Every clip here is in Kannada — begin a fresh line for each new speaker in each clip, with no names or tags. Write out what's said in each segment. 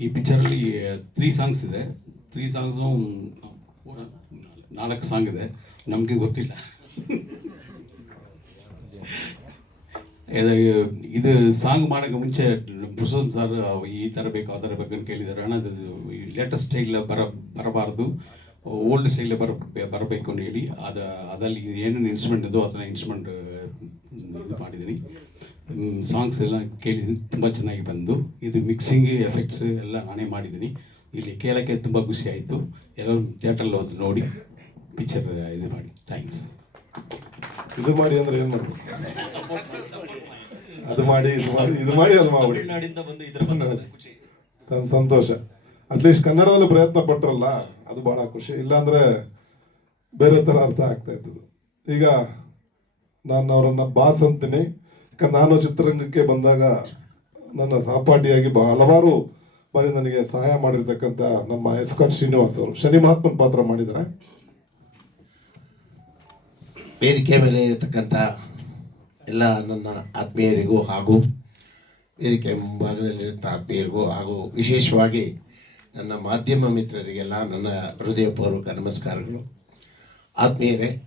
ಈ ಪಿಕ್ಚರಲ್ಲಿ ತ್ರೀ ಸಾಂಗ್ಸ್ ಇದೆ. ತ್ರೀ ಸಾಂಗ್ಸು ನಾಲ್ಕು ಸಾಂಗ್ ಇದೆ. ನಮಗೆ ಗೊತ್ತಿಲ್ಲ. ಇದು ಸಾಂಗ್ ಮಾಡೋಕ್ಕೆ ಮುಂಚೆ ಪುರುಷೋತ್ತಮ್ ಸರ್ ಈ ಥರ ಬೇಕು, ಆ ಥರ ಬೇಕು ಅಂತ ಕೇಳಿದ್ದಾರೆ. ಅಣ್ಣ ಲೇಟೆಸ್ಟ್ ಸ್ಟೈಲ್ ಬರ, ಬರಬಾರ್ದು. ಓಲ್ಡ್ ಸ್ಟೈಲ್ ಬರ, ಬರಬೇಕು ಅಂತ ಹೇಳಿ, ಅದು ಅದಲ್ಲಿ ಏನೇನು ಇನ್ಸ್ಟ್ರೂಮೆಂಟ್ ಇದೋ ಅದನ್ನ ಇನ್ಸ್ಟ್ರೂಮೆಂಟ್ ಇದು ಮಾಡಿದ್ದೀನಿ. ಸಾಂಗ್ಸ್ ಎಲ್ಲ ಕೇಳಿದ್ದೀನಿ ತುಂಬ ಚೆನ್ನಾಗಿ ಬಂದು ಇದು ಮಿಕ್ಸಿಂಗ್ ಎಫೆಕ್ಟ್ಸ್ ಎಲ್ಲ ನಾನೇ ಮಾಡಿದ್ದೀನಿ. ಇಲ್ಲಿ ಕೇಳೋಕ್ಕೆ ತುಂಬ ಖುಷಿ ಆಯಿತು. ಎಲ್ಲರೂ ಥಿಯೇಟ್ರಲ್ಲಿ ಒಂದು ನೋಡಿ ಪಿಕ್ಚರ್ ಇದು ಮಾಡಿ. ಥ್ಯಾಂಕ್ಸ್
ಇದು ಮಾಡಿ ಅಂದ್ರೆ ಏನು ಮಾಡಿ ಅದು ಮಾಡಿ ಇದು ಮಾಡಿ ಇದು ಮಾಡಿ ಅದು ಮಾಡಿ ಸಂತೋಷ. ಅಟ್ಲೀಸ್ಟ್ ಕನ್ನಡದಲ್ಲಿ ಪ್ರಯತ್ನ ಪಟ್ಟರಲ್ಲ ಅದು ಭಾಳ ಖುಷಿ. ಇಲ್ಲಾಂದರೆ ಬೇರೆ ಥರ ಅರ್ಥ ಆಗ್ತಾ ಇತ್ತು ಈಗ ನಾನು ಅವರನ್ನು ಬಾಸ್ ಅಂತೀನಿ. ನಾನು ಚಿತ್ರರಂಗಕ್ಕೆ ಬಂದಾಗ ನನ್ನ ಸಹಪಾಠಿಯಾಗಿ ಹಲವಾರು ಬಾರಿ ನನಗೆ ಸಹಾಯ ಮಾಡಿರ್ತಕ್ಕಂಥ ನಮ್ಮ ಎಸ್ಕಾಟ್ ಶ್ರೀನಿವಾಸ್ ಅವರು. ಶನಿ ಮಹಾತ್ಮನ್ ಪಾತ್ರ ಮಾಡಿದ್ದಾರೆ.
ವೇದಿಕೆ ಮೇಲೆ ಇರತಕ್ಕಂಥ ಎಲ್ಲ ನನ್ನ ಆತ್ಮೀಯರಿಗೂ ಹಾಗೂ ವೇದಿಕೆ ಮುಂಭಾಗದಲ್ಲಿರುವಂಥ ಆತ್ಮೀಯರಿಗೂ ಹಾಗೂ ವಿಶೇಷವಾಗಿ ನನ್ನ ಮಾಧ್ಯಮ ಮಿತ್ರರಿಗೆಲ್ಲ ನನ್ನ ಹೃದಯಪೂರ್ವಕ ನಮಸ್ಕಾರಗಳು. ಆತ್ಮೀಯರೇ,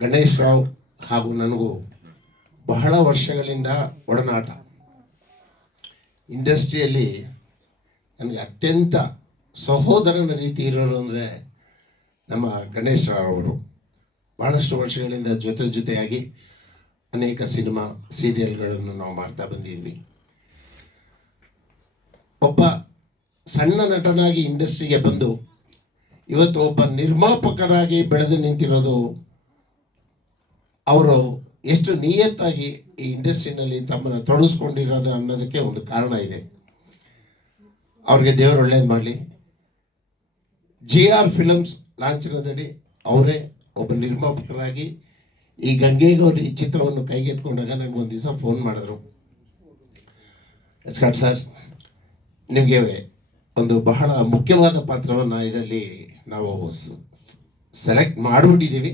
ಗಣೇಶ್ ರಾವ್ ಹಾಗೂ ನನಗೂ ಬಹಳ ವರ್ಷಗಳಿಂದ ಒಡನಾಟ. ಇಂಡಸ್ಟ್ರಿಯಲ್ಲಿ ನನಗೆ ಅತ್ಯಂತ ಸಹೋದರನ ರೀತಿ ಇರೋರು ಅಂದರೆ ನಮ್ಮ ಗಣೇಶ್ ರಾವ್ ಅವರು. ಬಹಳಷ್ಟು ವರ್ಷಗಳಿಂದ ಜೊತೆ ಜೊತೆಯಾಗಿ ಅನೇಕ ಸಿನಿಮಾ, ಸೀರಿಯಲ್ಗಳನ್ನು ನಾವು ಮಾಡ್ತಾ ಬಂದಿದ್ವಿ. ಒಬ್ಬ ಸಣ್ಣ ನಟನಾಗಿ ಇಂಡಸ್ಟ್ರಿಗೆ ಬಂದು ಇವತ್ತು ಒಬ್ಬ ನಿರ್ಮಾಪಕರಾಗಿ ಬೆಳೆದು ನಿಂತಿರೋದು ಅವರು ಎಷ್ಟು ನಿಯತ್ತಾಗಿ ಈ ಇಂಡಸ್ಟ್ರಿನಲ್ಲಿ ತಮ್ಮನ್ನು ತೊಡಗಿಸ್ಕೊಂಡಿರೋದು ಅನ್ನೋದಕ್ಕೆ ಒಂದು ಕಾರಣ ಇದೆ. ಅವ್ರಿಗೆ ದೇವರು ಒಳ್ಳೇದು ಮಾಡಲಿ. ಜಿ ಆರ್ ಫಿಲಮ್ಸ್ ಲಾಂಛನದಡಿ ಅವರೇ ಒಬ್ಬ ನಿರ್ಮಾಪಕರಾಗಿ ಈ ಗಂಗೇಗೌರಿ ಚಿತ್ರವನ್ನು ಕೈಗೆತ್ಕೊಂಡಾಗ ಒಂದು ದಿವಸ ಫೋನ್ ಮಾಡಿದ್ರು. ಎಸ್ಕಾಟ್ ಸರ್, ನಿಮಗೆ ಒಂದು ಬಹಳ ಮುಖ್ಯವಾದ ಪಾತ್ರವನ್ನು ಇದರಲ್ಲಿ ನಾವು ಸೆಲೆಕ್ಟ್ ಮಾಡಿಬಿಟ್ಟಿದ್ದೀವಿ.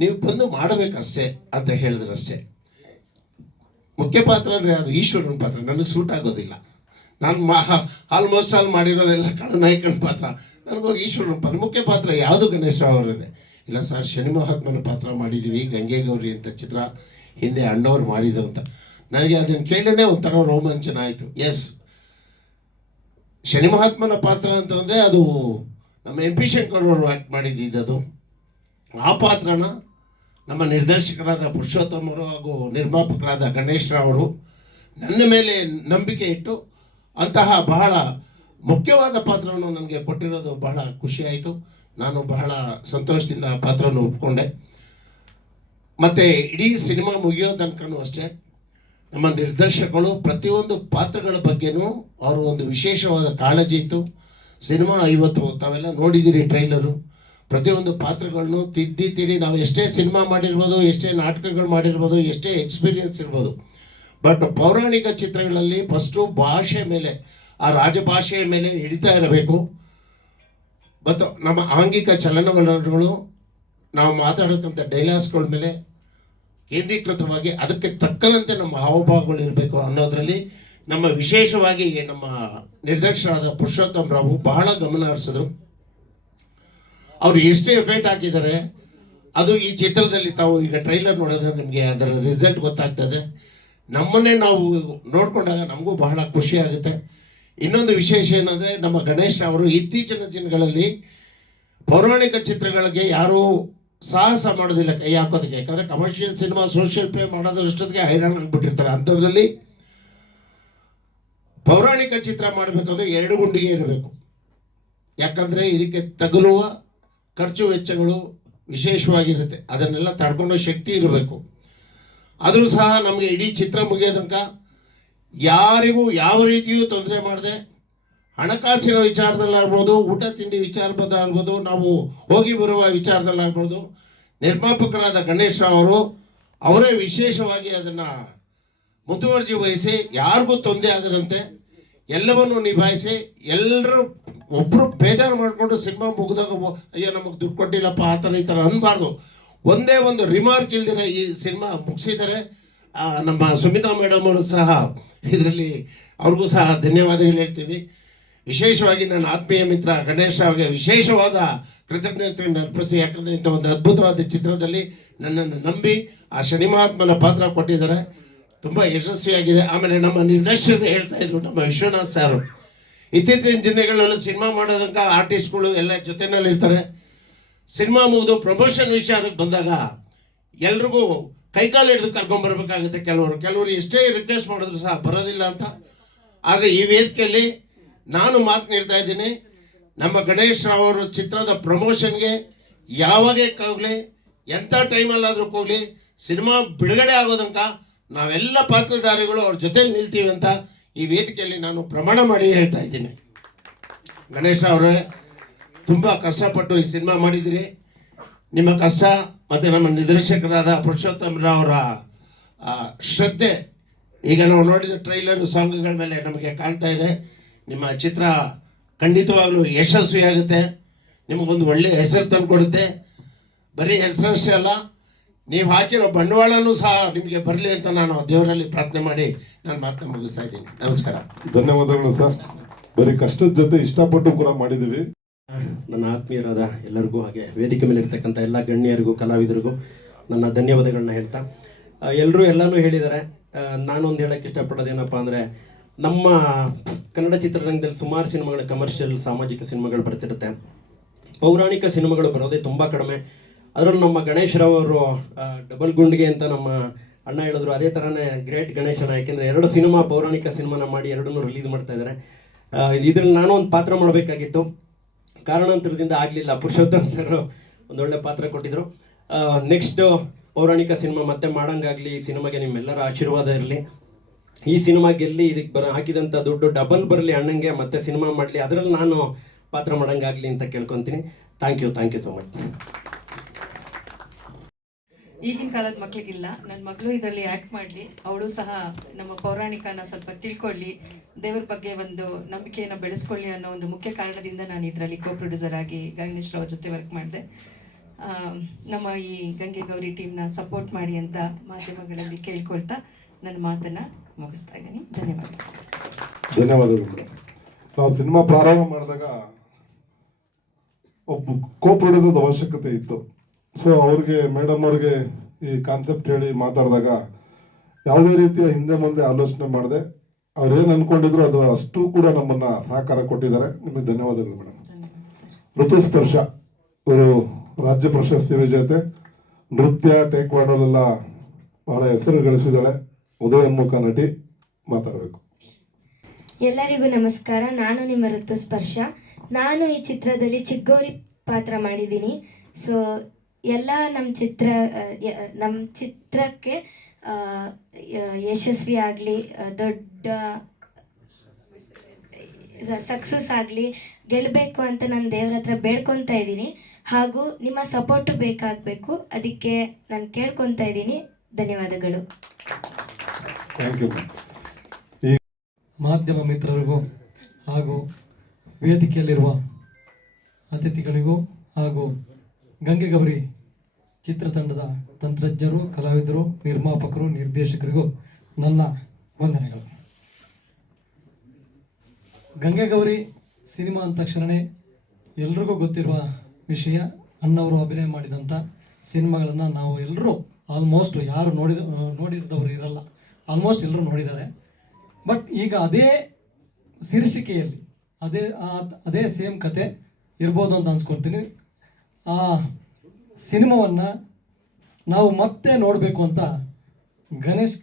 ನೀವು ಬಂದು ಮಾಡಬೇಕಷ್ಟೇ ಅಂತ ಹೇಳಿದ್ರು ಅಷ್ಟೇ ಮುಖ್ಯ ಪಾತ್ರ ಅಂದರೆ ಅದು ಈಶ್ವರನ ಪಾತ್ರ, ನನಗೆ ಸೂಟ್ ಆಗೋದಿಲ್ಲ. ನಾನು ಆಲ್ಮೋಸ್ಟ್ ಆಲ್ ಮಾಡಿರೋದೆಲ್ಲ ಖಳನಾಯಕನ ಪಾತ್ರ. ನನಗೋಗಿ ಈಶ್ವರನ ಪಾತ್ರ, ಮುಖ್ಯ ಪಾತ್ರ ಯಾವುದು ಗಣೇಶ ಅವರದೇ ಇಲ್ಲ ಸರ್, ಶನಿ ಮಹಾತ್ಮನ ಪಾತ್ರ ಮಾಡಿದ್ದೀವಿ ಗಂಗೆ ಗೌರಿ ಅಂತ ಚಿತ್ರ ಹಿಂದೆ ಅಣ್ಣವ್ರು ಅಂತ. ನನಗೆ ಅದನ್ನು ಕೇಳಲೇ ಒಂಥರ ರೋಮಾಂಚನ ಆಯಿತು. ಎಸ್ ಶನಿ ಮಹಾತ್ಮನ ಪಾತ್ರ ಅಂತಂದರೆ ಅದು ನಮ್ಮ ಎಂ ಪಿ ಶಂಕರ್ ಅವರು ಆ್ಯಕ್ಟ್ ಮಾಡಿದ್ದು ಆ ಪಾತ್ರನ ನಮ್ಮ ನಿರ್ದೇಶಕರಾದ ಪುರುಷೋತ್ತಮ್ ಅವರು ಹಾಗೂ ನಿರ್ಮಾಪಕರಾದ ಗಣೇಶ್ ರಾವ್ ಅವರು ನನ್ನ ಮೇಲೆ ನಂಬಿಕೆ ಇಟ್ಟು ಅಂತಹ ಬಹಳ ಮುಖ್ಯವಾದ ಪಾತ್ರವನ್ನು ನನಗೆ ಕೊಟ್ಟಿರೋದು ಬಹಳ ಖುಷಿಯಾಯಿತು ನಾನು ಬಹಳ ಸಂತೋಷದಿಂದ ಪಾತ್ರವನ್ನು ಒಪ್ಪಿಕೊಂಡೆ ಮತ್ತು ಇಡೀ ಸಿನಿಮಾ ಮುಗಿಯೋ ತನಕನೂ ಅಷ್ಟೇ, ನಮ್ಮ ನಿರ್ದೇಶಕರು ಪ್ರತಿಯೊಂದು ಪಾತ್ರಗಳ ಬಗ್ಗೆನೂ ಅವರು ಒಂದು ವಿಶೇಷವಾದ ಕಾಳಜಿ ಇತ್ತು. ಸಿನಿಮಾ ಇವತ್ತು ತಾವೆಲ್ಲ ನೋಡಿದ್ದೀರಿ ಟ್ರೈಲರು. ಪ್ರತಿಯೊಂದು ಪಾತ್ರಗಳನ್ನು ತಿದ್ದಿ ತಿಡಿ ನಾವು ಎಷ್ಟೇ ಸಿನಿಮಾ ಮಾಡಿರ್ಬೋದು, ಎಷ್ಟೇ ನಾಟಕಗಳು ಮಾಡಿರ್ಬೋದು, ಎಷ್ಟೇ ಎಕ್ಸ್ಪೀರಿಯನ್ಸ್ ಇರ್ಬೋದು. ಬಟ್ ಪೌರಾಣಿಕ ಚಿತ್ರಗಳಲ್ಲಿ ಫಸ್ಟು ಭಾಷೆ ಮೇಲೆ, ಆ ರಾಜಭಾಷೆಯ ಮೇಲೆ ಹಿಡಿತಾ ಇರಬೇಕು. ಮತ್ತು ನಮ್ಮ ಆಂಗಿಕ ಚಲನವಲನಗಳು, ನಾವು ಮಾತಾಡೋಕ್ಕಂಥ ಡೈಲಾಗ್ಸ್ಗಳ ಮೇಲೆ ಕೇಂದ್ರೀಕೃತವಾಗಿ ಅದಕ್ಕೆ ತಕ್ಕಂತೆ ನಮ್ಮ ಹಾವಭಾವಗಳು ಇರಬೇಕು ಅನ್ನೋದರಲ್ಲಿ ನಮ್ಮ ವಿಶೇಷವಾಗಿ ನಮ್ಮ ನಿರ್ದೇಶಕರಾದ ಪುರುಷೋತ್ತಮ್ ರಾವು ಬಹಳ ಗಮನ ಹರಿಸಿದ್ರು. ಅವರು ಎಷ್ಟು ಎಫೆಕ್ಟ್ ಹಾಕಿದ್ದಾರೆ ಅದು ಈ ಚಿತ್ರದಲ್ಲಿ ತಾವು ಈಗ ಟ್ರೈಲರ್ ನೋಡಿದ್ರೆ ನಿಮಗೆ ಅದರ ರಿಸಲ್ಟ್ ಗೊತ್ತಾಗ್ತದೆ. ನಮ್ಮನ್ನೇ ನಾವು ನೋಡಿಕೊಂಡಾಗ ನಮಗೂ ಬಹಳ ಖುಷಿ ಆಗುತ್ತೆ. ಇನ್ನೊಂದು ವಿಶೇಷ ಏನಂದರೆ, ನಮ್ಮ ಗಣೇಶ್ ಅವರು ಇತ್ತೀಚಿನ ದಿನಗಳಲ್ಲಿ ಪೌರಾಣಿಕ ಚಿತ್ರಗಳಿಗೆ ಯಾರೂ ಸಾಹಸ ಮಾಡೋದಿಲ್ಲ, ಕೈ ಹಾಕೋದಕ್ಕೆ. ಯಾಕಂದರೆ ಕಮರ್ಷಿಯಲ್ ಸಿನಿಮಾ ಸೋಷಿಯಲ್ ಪ್ಲೇ ಮಾಡೋದ್ರಷ್ಟೊತ್ತಿಗೆ ಹೈರಾಣಾಗ್ಬಿಟ್ಟಿರ್ತಾರೆ ಅಂಥದ್ರಲ್ಲಿ ಪೌರಾಣಿಕ ಚಿತ್ರ ಮಾಡಬೇಕಂದ್ರೆ ಎರಡು ಗುಂಡಿಗೆ ಇರಬೇಕು. ಯಾಕಂದರೆ ಇದಕ್ಕೆ ತಗುಲುವ ಖರ್ಚು ವೆಚ್ಚಗಳು ವಿಶೇಷವಾಗಿರುತ್ತೆ. ಅದನ್ನೆಲ್ಲ ತಡ್ಕೊಳ್ಳೋ ಶಕ್ತಿ ಇರಬೇಕು. ಆದರೂ ಸಹ ನಮಗೆ ಇಡೀ ಚಿತ್ರ ಮುಗಿಯೋ ತನಕ ಯಾರಿಗೂ ಯಾವ ರೀತಿಯೂ ತೊಂದರೆ ಮಾಡದೆ. ಹಣಕಾಸಿನ ವಿಚಾರದಲ್ಲಾಗ್ಬೋದು ಊಟ, ತಿಂಡಿ ವಿಚಾರದಲ್ಲಾಗ್ಬೋದು ನಾವು ಹೋಗಿ ಬರುವ ವಿಚಾರದಲ್ಲಾಗ್ಬೋದು ನಿರ್ಮಾಪಕರಾದ ಗಣೇಶ್ ಅವರು ಅವರೇ ವಿಶೇಷವಾಗಿ ಅದನ್ನು ಮುತುವರ್ಜಿ ವಹಿಸಿ, ಯಾರಿಗೂ ತೊಂದರೆ ಆಗದಂತೆ ಎಲ್ಲವನ್ನು ನಿಭಾಯಿಸಿ, ಎಲ್ಲರೂ ಒಬ್ಬರು ಬೇಜಾರು ಮಾಡಿಕೊಂಡು ಸಿನಿಮಾ ಮುಗಿದಾಗ ಅಯ್ಯೋ, ನಮಗೆ ದುಡ್ಡು ಕೊಟ್ಟಿಲ್ಲಪ್ಪ, ಆ ಥರ ಈ ಥರ ಅನ್ಬಾರ್ದು. ಒಂದೇ ಒಂದು ರಿಮಾರ್ಕ್ ಇಲ್ದಿರ ಈ ಸಿನಿಮಾ ಮುಗಿಸಿದರೆ. ನಮ್ಮ ಸುಮಿತಾ ಮೇಡಮ್ ಅವರು ಸಹ ಇದರಲ್ಲಿ ಅವ್ರಿಗೂ ಸಹ ಧನ್ಯವಾದಗಳು ಹೇಳ್ತೀವಿ. ವಿಶೇಷವಾಗಿ ನನ್ನ ಆತ್ಮೀಯ ಮಿತ್ರ ಗಣೇಶ್ ಅವರಿಗೆ ವಿಶೇಷವಾದ ಕೃತಜ್ಞತೆಯನ್ನು ಅರ್ಪಿಸಿ. ಯಾಕಂದರೆ ಇಂಥ ಒಂದು ಅದ್ಭುತವಾದ ಚಿತ್ರದಲ್ಲಿ ನನ್ನನ್ನು ನಂಬಿ ಆ ಶನಿಮಹಾತ್ಮನ ಪಾತ್ರ ಕೊಟ್ಟಿದ್ದಾರೆ. ತುಂಬ ಯಶಸ್ವಿಯಾಗಿದೆ. ಆಮೇಲೆ ನಮ್ಮ ನಿರ್ದೇಶಕರು ಹೇಳ್ತಾ ಇದ್ರು, ನಮ್ಮ ವಿಶ್ವನಾಥ್ ಸಾರು. ಇತ್ತೀಚಿನ ದಿನಗಳಲ್ಲಿ ಸಿನಿಮಾ ಮಾಡೋದಂತ ಆರ್ಟಿಸ್ಟ್ಗಳು ಎಲ್ಲ ಜೊತೆನಲ್ಲಿ ಇರ್ತಾರೆ ಸಿನಿಮಾ ಮುಗಿದು ಪ್ರಮೋಷನ್ ವಿಚಾರಕ್ಕೆ ಬಂದಾಗ ಎಲ್ರಿಗೂ ಕೈಕಾಲು ಹಿಡಿದು ಕರ್ಕೊಂಬರ್ಬೇಕಾಗುತ್ತೆ ಕೆಲವರು. ಕೆಲವರು ಎಷ್ಟೇ ರಿಕ್ವೆಸ್ಟ್ ಮಾಡಿದ್ರು ಸಹ ಬರೋದಿಲ್ಲ ಅಂತ. ಆದರೆ ಈ ವೇದಿಕೆಯಲ್ಲಿ ನಾನು ಮಾತು ನೀಡ್ತಾ ಇದ್ದೀನಿ. ನಮ್ಮ ಗಣೇಶ್ ರಾವ್ ಅವರ ಚಿತ್ರದ ಪ್ರಮೋಷನ್ಗೆ ಯಾವಾಗಕ್ಕಾಗಲಿ ಎಂಥ ಟೈಮಲ್ಲಾದರೂ ಹೋಗಲಿ ಸಿನಿಮಾ ಬಿಡುಗಡೆ ಆಗೋದಂತ ನಾವೆಲ್ಲ ಪಾತ್ರಧಾರಿಗಳು ಅವ್ರ ಜೊತೆಲಿ ನಿಲ್ತೀವಿ ಅಂತ ಈ ವೇದಿಕೆಯಲ್ಲಿ ನಾನು ಪ್ರಮಾಣ ಮಾಡಿ ಹೇಳ್ತಾ ಇದ್ದೀನಿ. ಗಣೇಶ ಅವರೇ, ತುಂಬ ಕಷ್ಟಪಟ್ಟು ಈ ಸಿನಿಮಾ ಮಾಡಿದಿರಿ ನಿಮ್ಮ ಕಷ್ಟ ಮತ್ತು ನಮ್ಮ ನಿರ್ದೇಶಕರಾದ ಪುರುಷೋತ್ತಮ ರಾವ್ ಅವರ ಶ್ರದ್ಧೆ. ಈಗ ನಾವು ನೋಡಿದ ಟ್ರೈಲರ್ ಸಾಂಗ್ಗಳ ಮೇಲೆ ನಮಗೆ ಕಾಣ್ತಾ ಇದೆ. ನಿಮ್ಮ ಚಿತ್ರ ಖಂಡಿತವಾಗ್ಲೂ ಯಶಸ್ವಿಯಾಗುತ್ತೆ. ನಿಮಗೊಂದು ಒಳ್ಳೆಯ ಹೆಸರು ತಂದು ಕೊಡುತ್ತೆ ಬರೀ ಹೆಸರಷ್ಟೇ ಅಲ್ಲ ನೀವು ಹಾಕಿರೋ ಬಂಡವಾಳನೂ ಸಹ ನಿಮಗೆ ಬರಲಿ ಅಂತ ನಾನು ದೇವರಲ್ಲಿ ಪ್ರಾರ್ಥನೆ ಮಾಡಿ ನಾನು ಮಾತನ್ನ ಮುಗಿಸ್ತಾ ಇದ್ದೀನಿ. ನಮಸ್ಕಾರ.
ಧನ್ಯವಾದಗಳು ಸರ್. ಬರೀ ಕಷ್ಟದ ಜೊತೆ ಇಷ್ಟಪಟ್ಟು ಕೂಡ ಮಾಡಿದ್ದೀವಿ.
ನನ್ನ ಆತ್ಮೀಯರಾದ ಎಲ್ಲರಿಗೂ ಹಾಗೆ ವೇದಿಕೆ ಮೇಲೆ ಇರ್ತಕ್ಕಂಥ ಎಲ್ಲ ಗಣ್ಯರಿಗೂ ಕಲಾವಿದರಿಗೂ ನನ್ನ ಧನ್ಯವಾದಗಳನ್ನ ಹೇಳ್ತಾ ಎಲ್ಲರೂ ಎಲ್ಲನೂ ಹೇಳಿದ್ದಾರೆ. ನಾನೊಂದು ಹೇಳಕ್ಕೆ ಇಷ್ಟಪಡೋದೇನಪ್ಪ ಅಂದರೆ ನಮ್ಮ ಕನ್ನಡ ಚಿತ್ರರಂಗದಲ್ಲಿ ಸುಮಾರು ಸಿನಿಮಾಗಳು ಕಮರ್ಷಿಯಲ್ ಸಾಮಾಜಿಕ ಸಿನಿಮಾಗಳು ಬರ್ತಿರುತ್ತೆ. ಪೌರಾಣಿಕ ಸಿನಿಮಾಗಳು ಬರೋದೇ ತುಂಬ ಕಡಿಮೆ. ಅದರಲ್ಲೂ ನಮ್ಮ ಗಣೇಶ್ ರಾವ್ ಅವರು ಡಬಲ್ ಗುಂಡ್ಗೆ ಅಂತ ನಮ್ಮ ಅಣ್ಣ ಹೇಳಿದ್ರು. ಅದೇ ಥರನೇ ಗ್ರೇಟ್ ಗಣೇಶನ ಯಾಕೆಂದರೆ ಎರಡು ಸಿನಿಮಾ, ಪೌರಾಣಿಕ ಸಿನಿಮಾನ ಮಾಡಿ ಎರಡನ್ನೂ ರಿಲೀಸ್ ಮಾಡ್ತಾ ಇದ್ದಾರೆ ಇದ್ರಲ್ಲಿ ನಾನು ಒಂದು ಪಾತ್ರ ಮಾಡಬೇಕಾಗಿತ್ತು. ಕಾರಣಾಂತರದಿಂದ ಆಗಲಿಲ್ಲ. ಪುರುಷೋತ್ತಮ್ ಸರ್ ಒಂದೊಳ್ಳೆ ಪಾತ್ರ ಕೊಟ್ಟಿದ್ರು. ನೆಕ್ಸ್ಟ್ ಪೌರಾಣಿಕ ಸಿನಿಮಾ ಮತ್ತೆ ಮಾಡೋಂಗಾಗಲಿ ಈ ಸಿನಿಮಾಗೆ ನಿಮ್ಮೆಲ್ಲರ ಆಶೀರ್ವಾದ ಇರಲಿ. ಈ ಸಿನಿಮಾ ಗೆಲ್ಲಿ ಇದಕ್ಕೆ ಬರ ಹಾಕಿದಂಥ ದುಡ್ಡು ಡಬಲ್ ಬರಲಿ ಅಣ್ಣಂಗೆ, ಮತ್ತೆ ಸಿನಿಮಾ ಮಾಡಲಿ. ಅದರಲ್ಲಿ ನಾನು ಪಾತ್ರ ಮಾಡೋಂಗಾಗಲಿ ಅಂತ ಕೇಳ್ಕೊತೀನಿ. Thank you thank you so much
ಈಗಿನ ಕಾಲದ ಮಕ್ಳಿಗಿಲ್ಲ. ನನ್ನ ಮಗಳು ಇದರಲ್ಲಿ ಆ್ಯಕ್ಟ್ ಮಾಡಲಿ. ಅವಳು ಸಹ ನಮ್ಮ ಪೌರಾಣಿಕನ ಸ್ವಲ್ಪ ತಿಳ್ಕೊಳ್ಳಿ. ದೇವರ ಬಗ್ಗೆ ಒಂದು ನಂಬಿಕೆಯನ್ನು ಬೆಳೆಸ್ಕೊಳ್ಳಿ ಅನ್ನೋ ಒಂದು ಮುಖ್ಯ ಕಾರಣದಿಂದ ನಾನು ಇದರಲ್ಲಿ ಕೋ ಪ್ರೊಡ್ಯೂಸರ್ ಆಗಿ ಗಂಗೇಶ್ ರಾವ್ ಜೊತೆ ವರ್ಕ್ ಮಾಡಿದೆ. ನಮ್ಮ ಈ ಗಂಗೆ ಗೌರಿ ಟೀಮ್ನ ಸಪೋರ್ಟ್ ಮಾಡಿ ಅಂತ ಮಾಧ್ಯಮಗಳಲ್ಲಿ ಕೇಳ್ಕೊಳ್ತಾ ನನ್ನ ಮಾತನ್ನು ಮುಗಿಸ್ತಾ ಇದ್ದೀನಿ. ಧನ್ಯವಾದ
ಧನ್ಯವಾದಗಳು ನಾವು ಸಿನಿಮಾ ಪ್ರಾರಂಭ ಮಾಡಿದಾಗ ಒಬ್ಬ ಕೋ ಅವಶ್ಯಕತೆ ಇತ್ತು. ಸೊ ಅವ್ರಿಗೆ ಮೇಡಮ್ ಅವ್ರಿಗೆ ಈ ಕಾನ್ಸೆಪ್ಟ್ ಹೇಳಿ ಮಾತಾಡಿದಾಗ ಯಾವುದೇ ರೀತಿಯ ಹಿಂದೆ ಮುಂದೆ ಆಲೋಚನೆ ಮಾಡಿದೆ ಅವ್ರು ಏನು ಅನ್ಕೊಂಡಿದ್ರು ಅದು ಅಷ್ಟು ಕೂಡ ನಮ್ಮನ್ನ ಸಹಕಾರ ಕೊಟ್ಟಿದ್ದಾರೆ. ನಿಮಗೆ ಧನ್ಯವಾದಗಳು ಮೇಡಮ್
ಧನ್ಯವಾದ ಸರ್
ಋತುಸ್ಪರ್ಶ ಇವರು ರಾಜ್ಯ ಪ್ರಶಸ್ತಿ ವಿಜೇತೆ. ನೃತ್ಯ ಟೇಕ್ವಾಂಡೋಲೆಲ್ಲ ಬಹಳ ಹೆಸರು ಗಳಿಸಿದ್ದಾಳೆ. ಉದಯೋನ್ಮುಖ ನಟಿ ಮಾತಾಡಬೇಕು.
ಎಲ್ಲರಿಗೂ ನಮಸ್ಕಾರ. ನಾನು ನಿಮ್ಮ ಋತುಸ್ಪರ್ಶ. ನಾನು ಈ ಚಿತ್ರದಲ್ಲಿ ಚಿಕ್ಕೋರಿ ಪಾತ್ರ ಮಾಡಿದ್ದೀನಿ. ಸೊ ಎಲ್ಲ ನಮ್ಮ ಚಿತ್ರ ನಮ್ಮ ಚಿತ್ರಕ್ಕೆ ಯಶಸ್ವಿ ಆಗಲಿ ದೊಡ್ಡ ಸಕ್ಸಸ್ ಆಗಲಿ ಗೆಲ್ಲಬೇಕು ಅಂತ ನಾನು ದೇವ್ರ ಹತ್ರ ಬೇಡ್ಕೊತಾ ಇದ್ದೀನಿ. ಹಾಗೂ ನಿಮ್ಮ ಸಪೋರ್ಟು ಬೇಕಾಗಬೇಕು. ಅದಕ್ಕೆ ನಾನು ಕೇಳ್ಕೊತಾ ಇದ್ದೀನಿ. ಧನ್ಯವಾದಗಳು.
ಥ್ಯಾಂಕ್ ಯು ಮ್ಯಾಮ್
ಮಾಧ್ಯಮ ಮಿತ್ರರಿಗೂ ಹಾಗೂ ವೇದಿಕೆಯಲ್ಲಿರುವ ಅತಿಥಿಗಳಿಗೂ ಹಾಗೂ ಗಂಗೆಗೌರಿ ಚಿತ್ರತಂಡದ ತಂತ್ರಜ್ಞರು, ಕಲಾವಿದರು, ನಿರ್ಮಾಪಕರು, ನಿರ್ದೇಶಕರಿಗೂ ನನ್ನ ವಂದನೆಗಳು. ಗಂಗೆಗೌರಿ ಸಿನಿಮಾ ಅಂದ ತಕ್ಷಣವೇ ಎಲ್ರಿಗೂ ಗೊತ್ತಿರುವ ವಿಷಯ, ಅಣ್ಣವರು ಅಭಿನಯ ಮಾಡಿದಂಥ ಸಿನಿಮಾಗಳನ್ನು ನಾವು ಎಲ್ಲರೂ ಆಲ್ಮೋಸ್ಟ್ ಯಾರು ನೋಡಿದ, ನೋಡಿದವರು ಇರಲ್ಲ. ಆಲ್ಮೋಸ್ಟ್ ಎಲ್ಲರೂ ನೋಡಿದ್ದಾರೆ. ಬಟ್ ಈಗ ಅದೇ ಶೀರ್ಷಿಕೆಯಲ್ಲಿ, ಅದೇ ಅದೇ ಸೇಮ್ ಕತೆ ಇರ್ಬೋದು ಅಂತ ಅನ್ಸ್ಕೊಳ್ತೀನಿ. ಸಿನಿಮಾವನ್ನು ನಾವು ಮತ್ತೆ ನೋಡಬೇಕು ಅಂತ ಗಣೇಶ್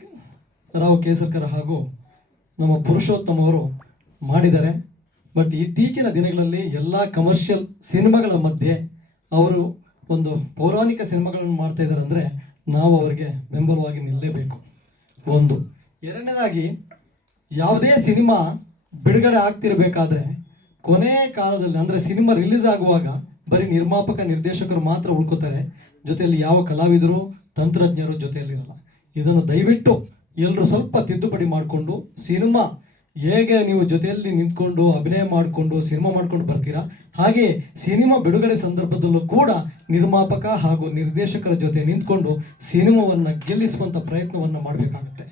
ರಾವ್ ಕೇಸರ್ಕರ್ ಹಾಗೂ ನಮ್ಮ ಪುರುಷೋತ್ತಮ ಅವರು ಮಾಡಿದ್ದಾರೆ. ಬಟ್ ಇತ್ತೀಚಿನ ದಿನಗಳಲ್ಲಿ ಎಲ್ಲ ಕಮರ್ಷಿಯಲ್ ಸಿನಿಮಾಗಳ ಮಧ್ಯೆ ಅವರು ಒಂದು ಪೌರಾಣಿಕ ಸಿನಿಮಾಗಳನ್ನು ಮಾಡ್ತಾ ಇದ್ದಾರೆ ಅಂದರೆ ನಾವು ಅವರಿಗೆ ಬೆಂಬಲವಾಗಿ ನಿಲ್ಲಲೇಬೇಕು ಒಂದು. ಎರಡನೇದಾಗಿ ಯಾವುದೇ ಸಿನಿಮಾ ಬಿಡುಗಡೆ ಆಗ್ತಿರಬೇಕಾದ್ರೆ ಕೊನೆ ಕಾಲದಲ್ಲಿ ಅಂದರೆ ಸಿನಿಮಾ ರಿಲೀಸ್ ಆಗುವಾಗ ಬರೀ ನಿರ್ಮಾಪಕ, ನಿರ್ದೇಶಕರು ಮಾತ್ರ ಉಳ್ಕೋತಾರೆ. ಜೊತೆಯಲ್ಲಿ ಯಾವ ಕಲಾವಿದರು, ತಂತ್ರಜ್ಞರು ಜೊತೆಯಲ್ಲಿರಲ್ಲ. ಇದನ್ನು ದಯವಿಟ್ಟು ಎಲ್ಲರೂ ಸ್ವಲ್ಪ ತಿದ್ದುಪಡಿ ಮಾಡಿಕೊಂಡು ಸಿನಿಮಾ ಹೇಗೆ ನೀವು ಜೊತೆಯಲ್ಲಿ ನಿಂತ್ಕೊಂಡು, ಅಭಿನಯ ಮಾಡಿಕೊಂಡು, ಸಿನಿಮಾ ಮಾಡ್ಕೊಂಡು ಬರ್ತೀರಾ? ಹಾಗೆ ಸಿನಿಮಾ ಬಿಡುಗಡೆ ಸಂದರ್ಭದಲ್ಲೂ ಕೂಡ ನಿರ್ಮಾಪಕ ಹಾಗೂ ನಿರ್ದೇಶಕರ ಜೊತೆ ನಿಂತ್ಕೊಂಡು ಸಿನಿಮಾವನ್ನು ಗೆಲ್ಲಿಸುವಂಥ ಪ್ರಯತ್ನವನ್ನು ಮಾಡಬೇಕಾಗುತ್ತೆ.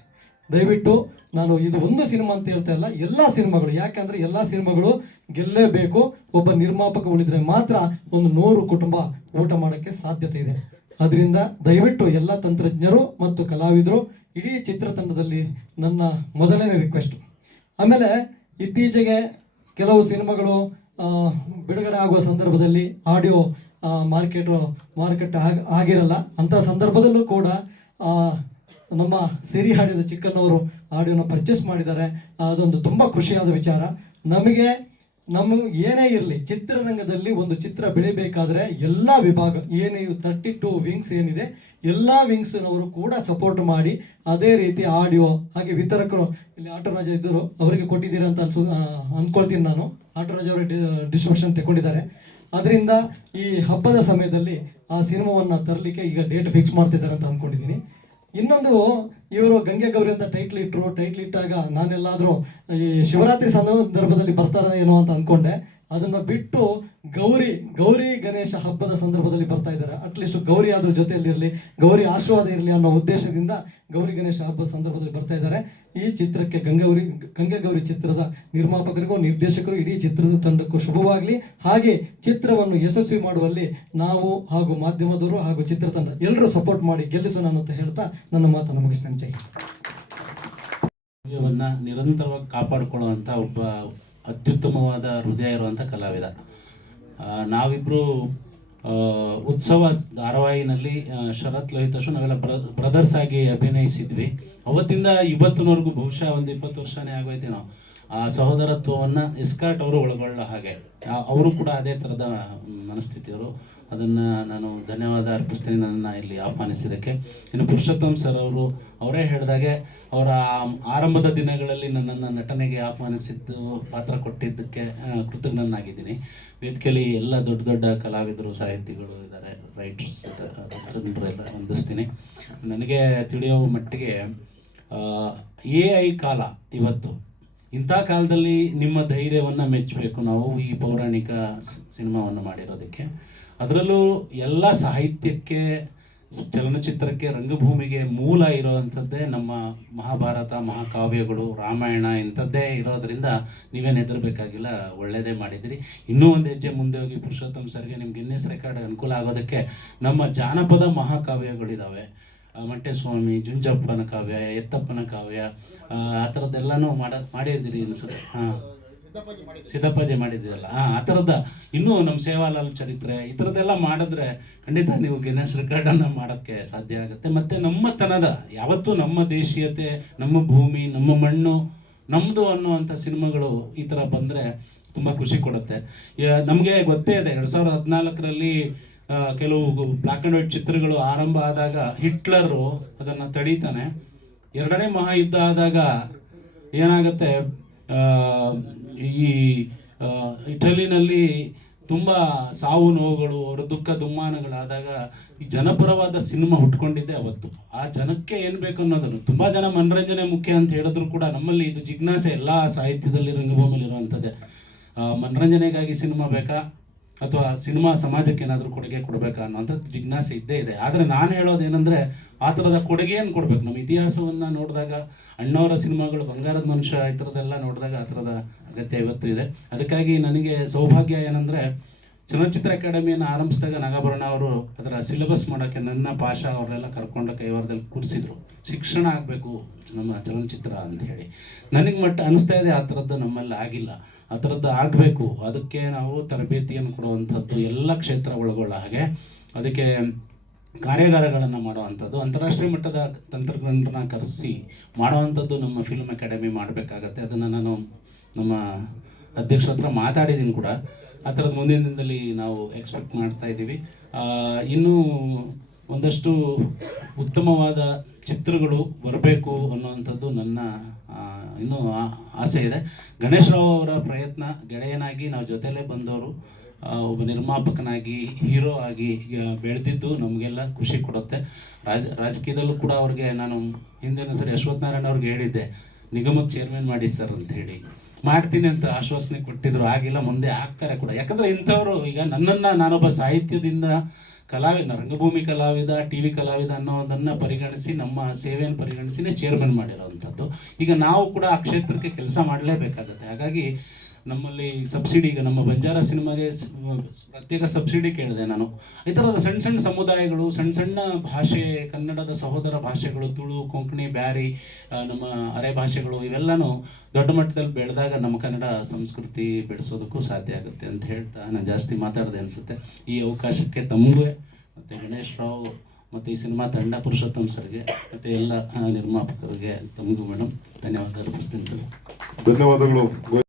ದಯವಿಟ್ಟು ನಾನು ಇದು ಒಂದು ಸಿನಿಮಾ ಅಂತ ಹೇಳ್ತಾ ಇಲ್ಲ, ಎಲ್ಲ ಸಿನಿಮಾಗಳು. ಯಾಕಂದ್ರೆ ಎಲ್ಲ ಸಿನಿಮಾಗಳು ಗೆಲ್ಲೇಬೇಕು. ಒಬ್ಬ ನಿರ್ಮಾಪಕ ಉಳಿದ್ರೆ ಮಾತ್ರ ಒಂದು ನೂರು ಕುಟುಂಬ ಊಟ ಮಾಡೋಕ್ಕೆ ಸಾಧ್ಯತೆ ಇದೆ. ಅದರಿಂದ ದಯವಿಟ್ಟು ಎಲ್ಲ ತಂತ್ರಜ್ಞರು ಮತ್ತು ಕಲಾವಿದರು, ಇಡೀ ಚಿತ್ರತಂಡದಲ್ಲಿ ನನ್ನ ಮೊದಲನೇ ರಿಕ್ವೆಸ್ಟ್ ಆಮೇಲೆ ಇತ್ತೀಚೆಗೆ ಕೆಲವು ಸಿನಿಮಾಗಳು ಬಿಡುಗಡೆ ಆಗುವ ಸಂದರ್ಭದಲ್ಲಿ ಆಡಿಯೋ ಮಾರ್ಕೆಟು ಮಾರ್ಕೆಟ್ ಆಗ, ಆಗಿರಲ್ಲ. ಅಂಥ ಸಂದರ್ಭದಲ್ಲೂ ಕೂಡ ನಮ್ಮ ಸಿರಿ ಹಾಡಿದ ಚಿಕ್ಕನವರು ಆಡಿಯೋನ ಪರ್ಚೇಸ್ ಮಾಡಿದ್ದಾರೆ. ಅದೊಂದು ತುಂಬ ಖುಷಿಯಾದ ವಿಚಾರ. ನಮಗೆ ನಮ್ಮ ಏನೇ ಇರಲಿ, ಚಿತ್ರರಂಗದಲ್ಲಿ ಒಂದು ಚಿತ್ರ ಬೆಳಿಬೇಕಾದ್ರೆ ಎಲ್ಲ ವಿಭಾಗ, ಏನೇ ತರ್ಟಿ ಟು ವಿಂಗ್ಸ್ ಏನಿದೆ, ಎಲ್ಲ ವಿಂಗ್ಸ್ನವರು ಕೂಡ ಸಪೋರ್ಟ್ ಮಾಡಿ, ಅದೇ ರೀತಿ ಆಡಿಯೋ, ಹಾಗೆ ವಿತರಕರು, ಇಲ್ಲಿ ಆಟೋರಾಜ ಇದ್ದರು, ಅವರಿಗೆ ಕೊಟ್ಟಿದ್ದೀರ ಅಂತ ಅನ್ಸು ಅಂದ್ಕೊಳ್ತೀನಿ ನಾನು. ಆಟೋರಾಜ್ ಅವರ ಡಿಸ್ಟ್ರಿಬ್ಯೂಷನ್ ತಗೊಂಡಿದ್ದಾರೆ ಅದರಿಂದ ಈ ಹಬ್ಬದ ಸಮಯದಲ್ಲಿ ಆ ಸಿನಿಮಾವನ್ನು ತರಲಿಕ್ಕೆ ಈಗ ಡೇಟ್ ಫಿಕ್ಸ್ ಮಾಡ್ತಿದ್ದಾರೆ ಅಂತ ಅಂದ್ಕೊಂಡಿದ್ದೀನಿ ಇನ್ನೊಂದು, ಇವರು ಗಂಗೆ ಗೌರಿ ಅಂತ ಟೈಟ್ಲ್ ಇಟ್ಟರು ಟೈಟ್ಲ್ ಇಟ್ಟಾಗ ನಾನೆಲ್ಲಾದರೂ ಈ ಶಿವರಾತ್ರಿ ಸಂದರ್ಭದಲ್ಲಿ ಬರ್ತಾರ ಏನೋ ಅಂತ ಅಂದ್ಕೊಂಡೆ ಅದನ್ನ ಬಿಟ್ಟು ಗೌರಿ ಗೌರಿ ಗಣೇಶ ಹಬ್ಬದ ಸಂದರ್ಭದಲ್ಲಿ ಬರ್ತಾ ಇದ್ದಾರೆ. ಅಟ್ಲೀಸ್ಟ್ ಗೌರಿ ಜೊತೆಯಲ್ಲಿ ಜೊತೆಯಲ್ಲಿರಲಿ, ಗೌರಿ ಆಶೀರ್ವಾದ ಇರಲಿ ಅನ್ನೋ ಉದ್ದೇಶದಿಂದ ಗೌರಿ ಗಣೇಶ ಹಬ್ಬದ ಸಂದರ್ಭದಲ್ಲಿ ಬರ್ತಾ ಇದ್ದಾರೆ. ಈ ಚಿತ್ರಕ್ಕೆ ಗಂಗೌರಿ ಗಂಗೆ ಗೌರಿ ಚಿತ್ರದ ನಿರ್ಮಾಪಕರಿಗೂ, ನಿರ್ದೇಶಕರು ಇಡೀ ಚಿತ್ರದ ತಂಡಕ್ಕೂ ಶುಭವಾಗಲಿ. ಹಾಗೆ ಚಿತ್ರವನ್ನು ಯಶಸ್ವಿ ಮಾಡುವಲ್ಲಿ ನಾವು ಹಾಗೂ ಮಾಧ್ಯಮದವರು ಹಾಗೂ ಚಿತ್ರತಂಡ ಎಲ್ಲರೂ ಸಪೋರ್ಟ್ ಮಾಡಿ ಗೆಲ್ಲಿಸೋಣ ಅಂತ ಹೇಳ್ತಾ ನನ್ನ ಮಾತನ್ನು ಮುಗಿಸ್ತೇನೆ. ಜೈ
ನಿರಂತರವಾಗಿ ಕಾಪಾಡಿಕೊಳ್ಳುವಂಥ ಒಬ್ಬ ಅತ್ಯುತ್ತಮವಾದ ಹೃದಯ ಇರುವಂಥ ಕಲಾವಿದ. ನಾವಿಬ್ಬರು ಉತ್ಸವ ಧಾರಾವಾಹಿನಲ್ಲಿ ಶರತ್ ಲೋಹಿತ್ ನಾವೆಲ್ಲ ನಾವೆಲ್ಲ ಬ್ರದರ್ಸ್ ಆಗಿ ಅಭಿನಯಿಸಿದ್ವಿ. ಅವತ್ತಿಂದ ಇವತ್ತಿನವರೆಗೂ ಬಹುಶಃ ಒಂದು ಇಪ್ಪತ್ತು ವರ್ಷನೇ ಆಗೋಯ್ತೇನೋ. ಆ ಸಹೋದರತ್ವವನ್ನು ಇಸ್ಕಾಟ್ ಅವರು ಒಳಗೊಳ್ಳ ಹಾಗೆ. ಅವರು ಕೂಡ ಅದೇ ಥರದ ಮನಸ್ಥಿತಿಯವರು. ಅದನ್ನು ನಾನು ಧನ್ಯವಾದ ಅರ್ಪಿಸ್ತೀನಿ ನನ್ನನ್ನು ಇಲ್ಲಿ ಆಹ್ವಾನಿಸಿದ್ದಕ್ಕೆ. ಇನ್ನು ಪುರುಷೋತ್ತಮ್ ಸರ್ ಅವರು, ಅವರೇ ಹೇಳಿದಾಗೆ ಅವರ ಆರಂಭದ ದಿನಗಳಲ್ಲಿ ನನ್ನನ್ನು ನಟನೆಗೆ ಆಹ್ವಾನಿಸಿದ್ದು, ಪಾತ್ರ ಕೊಟ್ಟಿದ್ದಕ್ಕೆ ಕೃತಜ್ಞನಾಗಿದ್ದೀನಿ. ವೇದಿಕೆಯಲ್ಲಿ ಎಲ್ಲ ದೊಡ್ಡ ದೊಡ್ಡ ಕಲಾವಿದರು, ಸಾಹಿತಿಗಳು ಇದ್ದಾರೆ, ರೈಟರ್ಸ್ ಎಲ್ಲ ಹೊಂದಿಸ್ತೀನಿ ನನಗೆ ತಿಳಿಯೋ ಮಟ್ಟಿಗೆ ಎ ಐ ಕಾಲ ಇವತ್ತು ಇಂಥ ಕಾಲದಲ್ಲಿ ನಿಮ್ಮ ಧೈರ್ಯವನ್ನು ಮೆಚ್ಚಬೇಕು. ನಾವು ಈ ಪೌರಾಣಿಕ ಸಿನಿಮಾವನ್ನು ಮಾಡಿರೋದಕ್ಕೆ. ಅದರಲ್ಲೂ ಎಲ್ಲ ಸಾಹಿತ್ಯಕ್ಕೆ, ಚಲನಚಿತ್ರಕ್ಕೆ, ರಂಗಭೂಮಿಗೆ ಮೂಲ ಇರೋವಂಥದ್ದೇ ನಮ್ಮ ಮಹಾಭಾರತ, ಮಹಾಕಾವ್ಯಗಳು, ರಾಮಾಯಣ ಇಂಥದ್ದೇ ಇರೋದರಿಂದ ನೀವೇನು ಹೆದರಬೇಕಾಗಿಲ್ಲ ಒಳ್ಳೆಯದೇ ಮಾಡಿದಿರಿ. ಇನ್ನೂ ಒಂದು ಹೆಜ್ಜೆ ಮುಂದೆ ಹೋಗಿ ಪುರುಷೋತ್ತಮ್ ಸರ್ಗೆ ನಿಮ್ಗೆ ಗಿನ್ನೆಸ್ ರೆಕಾರ್ಡ್ ಅನುಕೂಲ ಆಗೋದಕ್ಕೆ ನಮ್ಮ ಜಾನಪದ ಮಹಾಕಾವ್ಯಗಳಿದ್ದಾವೆ ಮಂಟೆಸ್ವಾಮಿ ಜುಂಜಪ್ಪನ ಕಾವ್ಯ ಎತ್ತಪ್ಪನ ಕಾವ್ಯ ಆ, ಥರದ್ದೆಲ್ಲನೂ ಮಾಡ ಮಾಡಿದ್ದೀರಿ ಅನಿಸುತ್ತೆ. ಹಾಂ. ಸಿದ್ದಪ್ಪಾಜಿ ಮಾಡಿದ್ದೀರಲ್ಲ. ಹಾಂ ಆ ಥರದ ಇನ್ನೂ ನಮ್ಮ ಸೇವಾಲಾಲ್ ಚರಿತ್ರೆ ಈ ಥರದ್ದೆಲ್ಲ ಮಾಡಿದ್ರೆ ಖಂಡಿತ ನೀವು ಗಿನ್ನೆಸ್ ರೆಕಾರ್ಡನ್ನು ಮಾಡೋಕ್ಕೆ ಸಾಧ್ಯ ಆಗುತ್ತೆ. ಮತ್ತು ನಮ್ಮತನದ ಯಾವತ್ತೂ ನಮ್ಮ ದೇಶೀಯತೆ ನಮ್ಮ ಭೂಮಿ ನಮ್ಮ ಮಣ್ಣು ನಮ್ಮದು ಅನ್ನುವಂಥ ಸಿನಿಮಾಗಳು ಈ ಥರ ಬಂದರೆ ತುಂಬ ಖುಷಿ ಕೊಡುತ್ತೆ. ನಮಗೆ ಗೊತ್ತೇ ಇದೆ ಎರಡು ಸಾವಿರದ ಹದಿನಾಲ್ಕರಲ್ಲಿ ಕೆಲವು ಬ್ಲ್ಯಾಕ್ ಆ್ಯಂಡ್ ವೈಟ್ ಚಿತ್ರಗಳು ಆರಂಭ ಆದಾಗ ಹಿಟ್ಲರು ಅದನ್ನು ತಡೀತಾನೆ. ಎರಡನೇ ಮಹಾಯುದ್ಧ ಆದಾಗ ಏನಾಗುತ್ತೆ ಈ ಇಟಲಿನಲ್ಲಿ ತುಂಬ ಸಾವು ನೋವುಗಳು, ಅವರ ದುಃಖ ದುಮ್ಮಾನಗಳಾದಾಗ ಈ ಜನಪರವಾದ ಸಿನಿಮಾ ಹುಟ್ಕೊಂಡಿದ್ದೆ ಅವತ್ತು. ಆ ಜನಕ್ಕೆ ಏನು ಬೇಕು ಅನ್ನೋದನ್ನು ತುಂಬ ಜನ ಮನರಂಜನೆ ಮುಖ್ಯ ಅಂತ ಹೇಳಿದ್ರು ಕೂಡ ನಮ್ಮಲ್ಲಿ ಇದು ಜಿಜ್ಞಾಸೆ ಎಲ್ಲ ಸಾಹಿತ್ಯದಲ್ಲಿ ರಂಗಭೂಮಿಲಿ ಇರುವಂಥದ್ದೇ ಮನರಂಜನೆಗಾಗಿ ಸಿನಿಮಾ ಬೇಕಾ? ಅಥವಾ ಸಿನಿಮಾ ಸಮಾಜಕ್ಕೆ ಏನಾದರೂ ಕೊಡುಗೆ ಕೊಡಬೇಕಾ ಅನ್ನೋಂಥ ಜಿಜ್ಞಾಸೆ ಇದ್ದೇ ಇದೆ. ಆದರೆ ನಾನು ಹೇಳೋದೇನೆಂದರೆ ಆ ಥರದ ಕೊಡುಗೆಯನ್ನು ಕೊಡಬೇಕು? ನಮ್ಮ ಇತಿಹಾಸವನ್ನು ನೋಡಿದಾಗ ಅಣ್ಣವರ ಸಿನಿಮಾಗಳು, ಬಂಗಾರದ ಮನುಷ್ಯ ಈ ಥರದ್ದೆಲ್ಲ ನೋಡಿದಾಗ ಆ ಥರದ ಅಗತ್ಯ ಇವತ್ತು ಇದೆ. ಅದಕ್ಕಾಗಿ ನನಗೆ ಸೌಭಾಗ್ಯ ಏನಂದರೆ, ಚಲನಚಿತ್ರ ಅಕಾಡೆಮಿಯನ್ನು ಆರಂಭಿಸಿದಾಗ ನಾಗಾಭರಣ ಅವರು ಅದರ ಸಿಲೆಬಸ್ ಮಾಡೋಕ್ಕೆ ನನ್ನ ಪಾಷ ಅವರೆಲ್ಲ ಕರ್ಕೊಂಡು ಕೈವಾರದಲ್ಲಿ ಕೂರಿಸಿದ್ರು. ಶಿಕ್ಷಣ ಆಗಬೇಕು ನಮ್ಮ ಚಲನಚಿತ್ರ ಅಂತ ಹೇಳಿ. ನನಗೆ ಮಟ್ಟ ಅನಿಸ್ತಾ ಇದೆ ಆ ಥರದ್ದು ನಮ್ಮಲ್ಲಿ ಆಗಿಲ್ಲ. ಆ ಥರದ್ದು ಆಗಬೇಕು. ಅದಕ್ಕೆ ನಾವು ತರಬೇತಿಯನ್ನು ಕೊಡುವಂಥದ್ದು ಎಲ್ಲ ಕ್ಷೇತ್ರ ಒಳಗೊಳ್ಳ ಹಾಗೆ ಅದಕ್ಕೆ ಕಾರ್ಯಾಗಾರಗಳನ್ನು ಮಾಡುವಂಥದ್ದು, ಅಂತಾರಾಷ್ಟ್ರೀಯ ಮಟ್ಟದ ತಂತ್ರಜ್ಞರನ್ನ ಕರೆಸಿ ಮಾಡುವಂಥದ್ದು ನಮ್ಮ ಫಿಲ್ಮ್ ಅಕಾಡೆಮಿ ಮಾಡಬೇಕಾಗತ್ತೆ. ಅದನ್ನು ನಾನು ನಮ್ಮ ಅಧ್ಯಕ್ಷರ ಹತ್ರ ಮಾತಾಡಿದ್ದೀನಿ ಕೂಡ. ಆ ಥರದ ಮುಂದಿನ ದಿನದಲ್ಲಿ ನಾವು ಎಕ್ಸ್ಪೆಕ್ಟ್ ಮಾಡ್ತಾ ಇದ್ದೀವಿ. ಇನ್ನೂ ಒಂದಷ್ಟು ಉತ್ತಮವಾದ ಚಿತ್ರಗಳು ಬರಬೇಕು ಅನ್ನುವಂಥದ್ದು ನನ್ನ ಇನ್ನೂ ಆಸೆ ಇದೆ. ಗಣೇಶ್ ರಾವ್ ಅವರ ಪ್ರಯತ್ನ ಗೆಳೆಯನಾಗಿ ನಾವು ಜೊತೆಲೇ ಬಂದವರು ಒಬ್ಬ ನಿರ್ಮಾಪಕನಾಗಿ, ಹೀರೋ ಆಗಿ ಬೆಳೆದಿದ್ದು ನಮಗೆಲ್ಲ ಖುಷಿ ಕೊಡುತ್ತೆ. ರಾಜ, ರಾಜಕೀಯದಲ್ಲೂ ಕೂಡ ಅವ್ರಿಗೆ ನಾನು ಹಿಂದಿನ ಸರಿ ಅಶ್ವಥ್ ನಾರಾಯಣ ಅವ್ರಿಗೆ ಹೇಳಿದ್ದೆ, ನಿಗಮದ ಚೇರ್ಮನ್ ಮಾಡಿ ಸರ್ ಅಂತ ಹೇಳಿ ಮಾಡ್ತೀನಿ ಅಂತ ಆಶ್ವಾಸನೆ ಕೊಟ್ಟಿದ್ರು, ಆಗಿಲ್ಲ, ಮುಂದೆ ಆಗ್ತಾರೆ ಕೂಡ. ಯಾಕಂದ್ರೆ ಇಂಥವ್ರು ಈಗ ನನ್ನನ್ನು ನಾನೊಬ್ಬ ಸಾಹಿತ್ಯದಿಂದ ಕಲಾವಿದ, ರಂಗಭೂಮಿ ಕಲಾವಿದ ಟಿ ವಿ ಕಲಾವಿದ ಅನ್ನೋದನ್ನು ಪರಿಗಣಿಸಿ, ನಮ್ಮ ಸೇವೆಯನ್ನು ಪರಿಗಣಿಸಿನೇ ಚೇರ್ಮನ್ ಮಾಡಿರೋವಂಥದ್ದು. ಈಗ ನಾವು ಕೂಡ ಆ ಕ್ಷೇತ್ರಕ್ಕೆ ಕೆಲಸ ಮಾಡಲೇಬೇಕಾಗತ್ತೆ. ಹಾಗಾಗಿ ನಮ್ಮಲ್ಲಿ ಸಬ್ಸಿಡಿ ಈಗ ನಮ್ಮ ಬಂಜಾರ ಸಿನಿಮಾಗೆ ಪ್ರತ್ಯೇಕ ಸಬ್ಸಿಡಿ ಕೇಳಿದೆ ನಾನು. ಈ ಥರದ ಸಣ್ಣ ಸಣ್ಣ ಸಮುದಾಯಗಳು ಸಣ್ಣ ಸಣ್ಣ ಭಾಷೆ, ಕನ್ನಡದ ಸಹೋದರ ಭಾಷೆಗಳು, ತುಳು, ಕೊಂಕಣಿ, ಬ್ಯಾರಿ ನಮ್ಮ ಅರೆ ಭಾಷೆಗಳು ಇವೆಲ್ಲನೂ ದೊಡ್ಡ ಮಟ್ಟದಲ್ಲಿ ಬೆಳೆದಾಗ ನಮ್ಮ ಕನ್ನಡ ಸಂಸ್ಕೃತಿ ಬೆಳೆಸೋದಕ್ಕೂ ಸಾಧ್ಯ ಆಗುತ್ತೆ ಅಂತ ಹೇಳ್ತಾ ನಾನು ಜಾಸ್ತಿ ಮಾತಾಡಿದೆ ಅನಿಸುತ್ತೆ. ಈ ಅವಕಾಶಕ್ಕೆ ತಮ್ಮಗೆ ಮತ್ತು ಗಣೇಶ್ ರಾವ್ ಮತ್ತು ಈ ಸಿನಿಮಾ ತಂಡ ಪುರುಷೋತ್ತಮ್ ಸರ್ಗೆ ಮತ್ತು ಎಲ್ಲ ನಿರ್ಮಾಪಕರಿಗೆ ತಮಗೂ ಮೇಡಮ್ ಧನ್ಯವಾದ ಅರ್ಪಿಸ್ತೀನಿ ಸರ್.
ಧನ್ಯವಾದಗಳು.